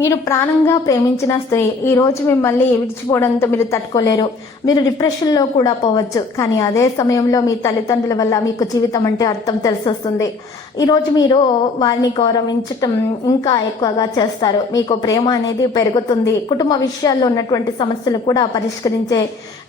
మీరు ప్రాణంగా ప్రేమించిన స్త్రీ ఈ రోజు మిమ్మల్ని విడిచిపోవడంతో మీరు తట్టుకోలేరు. మీరు డిప్రెషన్లో కూడా పోవచ్చు. కానీ అదే సమయంలో మీ తల్లిదండ్రుల వల్ల మీకు జీవితం అంటే అర్థం తెలిసొస్తుంది. ఈరోజు మీరు వారిని గౌరవించటం ఇంకా ఎక్కువగా చేస్తారు. మీకు ప్రేమ అనేది పెరుగుతుంది. కుటుంబ విషయాల్లో ఉన్నటువంటి సమస్యలు కూడా పరిష్కరించే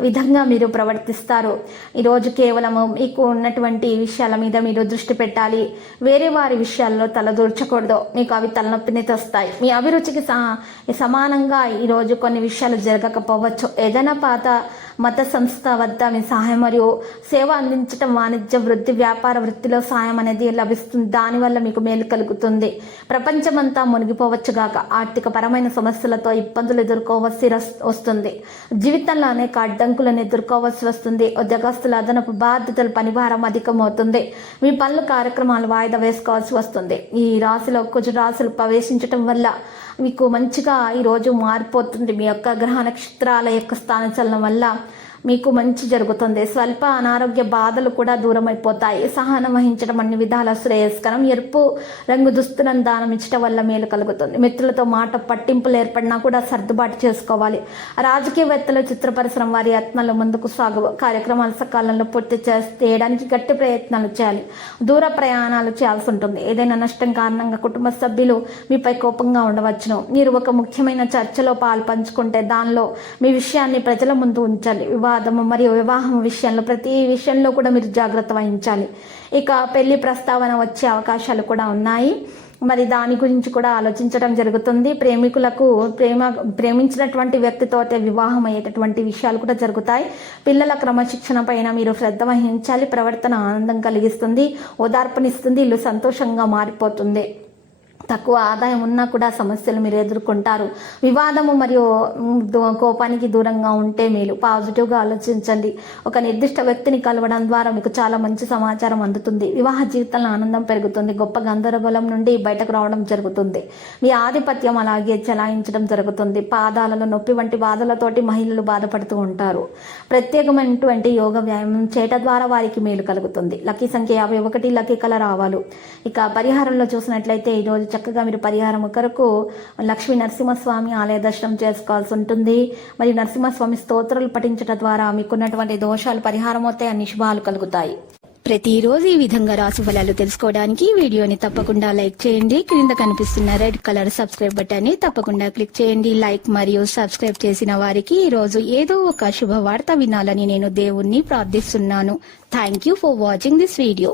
విధంగా మీరు ప్రవర్తిస్తారు. ఈరోజు కేవలము మీకు ఉన్నటువంటి విషయాల మీద మీరు దృష్టి పెట్టాలి. వేరే వారి విషయాల్లో తలదూర్చకూడదు మీకు అవి తలనొప్పిని తెస్తాయి. మీ అభిరుచి స- సమానంగా ఈరోజు కొన్ని విషయాలు జరగకపోవచ్చు. ఏదైనా పాత మత సంస్థ వద్ద మీ సహాయం మరియు సేవ అందించడం వాణిజ్య వృద్ధి వ్యాపార వృత్తిలో సహాయం అనేది లభిస్తుంది. దానివల్ల మీకు మేలు కలుగుతుంది. ప్రపంచమంతా మునిగిపోవచ్చు గాక. ఆర్థిక పరమైన సమస్యలతో ఇబ్బందులు ఎదుర్కోవలసి వస్తుంది. జీవితంలో అనేక అడ్డంకులను ఎదుర్కోవాల్సి వస్తుంది. ఉద్యోగస్తుల అదనపు బాధ్యతలు పనిభారం అధికమవుతుంది. మీ పనులు కార్యక్రమాలు వాయిదా వేసుకోవాల్సి వస్తుంది. ఈ రాశిలో కుజ రాశులు ప్రవేశించటం వల్ల మీకు మంచిగా ఈరోజు మారిపోతుంది మీ యొక్క గ్రహ నక్షత్రాల యొక్క స్థానచలనం వల్ల మీకు మంచి జరుగుతుంది. స్వల్ప అనారోగ్య బాధలు కూడా దూరం అయిపోతాయి సహనం వహించడం అన్ని విధాల శ్రేయస్కరం. ఎరుపు రంగు దుస్తులను దానం ఇచ్చడం వల్ల మేలు కలుగుతుంది. మిత్రులతో మాట పట్టింపులు ఏర్పడినా కూడా సర్దుబాటు చేసుకోవాలి. రాజకీయవేత్తలు చిత్ర పరిశ్రమ వారి యత్నాలు ముందుకు సాగు కార్యక్రమాలు సకాలంలో పూర్తి చేయడానికి గట్టి ప్రయత్నాలు చేయాలి. దూర ప్రయాణాలు చేయాల్సి ఉంటుంది. ఏదైనా నష్టం కారణంగా కుటుంబ సభ్యులు మీపై కోపంగా ఉండవచ్చును. మీరు ఒక ముఖ్యమైన చర్చలో పాలు పంచుకుంటే దానిలో మీ విషయాన్ని ప్రజల ముందు ఉంచాలి. వివాదము మరియు వివాహం విషయంలో ప్రతి విషయంలో కూడా మీరు జాగ్రత్త వహించాలి. ఇక పెళ్ళి ప్రస్తావన వచ్చే అవకాశాలు కూడా ఉన్నాయి. మరి దాని గురించి కూడా ఆలోచించడం జరుగుతుంది. ప్రేమికులకు ప్రేమ ప్రేమించినటువంటి వ్యక్తితో వివాహం అయ్యేటటువంటి విషయాలు కూడా జరుగుతాయి. పిల్లల క్రమశిక్షణ పైన మీరు శ్రద్ధ వహించాలి. ప్రవర్తన ఆనందం కలిగిస్తుంది. ఓదార్పునిస్తుంది. ఇల్లు సంతోషంగా మారిపోతుంది. తక్కువ ఆదాయం ఉన్నా కూడా సమస్యలు మీరు ఎదుర్కొంటారు. వివాదము మరియు దో- కోపానికి దూరంగా ఉంటే మేలు. పాజిటివ్గా ఆలోచించండి. ఒక నిర్దిష్ట వ్యక్తిని కలవడం ద్వారా మీకు చాలా మంచి సమాచారం అందుతుంది. వివాహ జీవితంలో ఆనందం పెరుగుతుంది. గొప్ప గందరగోళం నుండి బయటకు రావడం జరుగుతుంది. మీ ఆధిపత్యం అలాగే చలాయించడం జరుగుతుంది. పాదాలలో నొప్పి వంటి బాధలతోటి మహిళలు బాధపడుతూ ఉంటారు. ప్రత్యేకమైనటువంటి యోగ వ్యాయామం చేయటం ద్వారా వారికి మేలు కలుగుతుంది. లక్కీ సంఖ్య యాభై ఒకటి లక్కీ కలర్ ఆవాలు. ఇక పరిహారంలో చూసినట్లయితే ఈరోజు చక్కగా మీరు పరిహారం కొరకు లక్ష్మీ నరసింహస్వామి ఆలయ దర్శనం చేసుకోవాల్సి ఉంటుంది. మరియు నరసింహస్వామి స్తోత్రాలు పఠించడం ద్వారా మీకున్నటువంటి దోషాలు పరిహారం అవుతాయి అన్ని శుభాలు కలుగుతాయి. ప్రతిరోజు ఈ విధంగా రాసు ఫలాలు తెలుసుకోవడానికి వీడియోని తప్పకుండా లైక్ చేయండి. క్రింద కనిపిస్తున్న రెడ్ కలర్ సబ్స్క్రైబ్ బటన్ని తప్పకుండా క్లిక్ చేయండి. లైక్ మరియు సబ్స్క్రైబ్ చేసిన వారికి ఈ రోజు ఏదో ఒక శుభవార్త వినాలని నేను దేవుణ్ణి ప్రార్థిస్తున్నాను. Thank you for watching this video